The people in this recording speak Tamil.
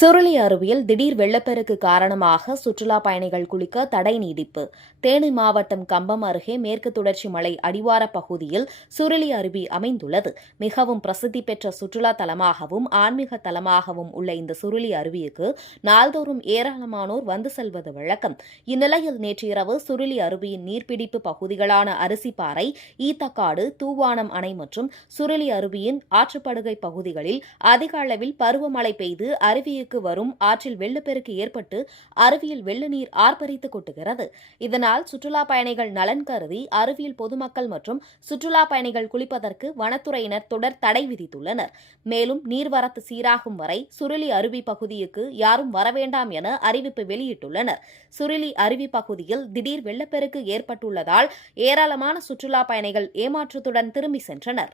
சுருளி அருவியில் திடீர் வெள்ளப்பெருக்கு காரணமாக சுற்றுலா பயணிகள் குளிக்க தடை நீடிப்பு. தேனி மாவட்டம் கம்பம் அருகே மேற்கு தொடர்ச்சி மலை அடிவார பகுதியில் சுருளி அருவி அமைந்துள்ளது. மிகவும் பிரசித்தி பெற்ற சுற்றுலா தலமாகவும் ஆன்மீக தலமாகவும் உள்ள இந்த சுருளி அருவிக்கு நாள்தோறும் ஏராளமானோர் வந்து செல்வது வழக்கம். இந்நிலையில் நேற்று இரவு சுருளி அருவியின் நீர்பிடிப்பு பகுதிகளான அரிசிப்பாறை, ஈத்தக்காடு, தூவானம் அணை மற்றும் சுருளி அருவியின் ஆற்றுப்படுகை பகுதிகளில் அதிக அளவில் பருவமழை பெய்து அருவிக்கு வரும் ஆற்றில் வெள்ளப்பெருக்கு ஏற்பட்டு அருவியில் வெள்ள நீர் ஆர்ப்பரித்து கொட்டுகிறது. இதனால் சுற்றுலா பயணிகள் நலன் கருதி அருவியில் பொதுமக்கள் மற்றும் சுற்றுலா பயணிகள் குளிப்பதற்கு வனத்துறையினர் தொடர் தடை விதித்துள்ளனர். மேலும் நீர்வரத்து சீராகும் வரை சுருளி அருவி பகுதிக்கு யாரும் வரவேண்டாம் என அறிவிப்பு வெளியிட்டுள்ளனர். சுருளி அருவி பகுதியில் திடீர் வெள்ளப்பெருக்கு ஏற்பட்டுள்ளதால் ஏராளமான சுற்றுலா பயணிகள் ஏமாற்றத்துடன் திரும்பி சென்றனர்.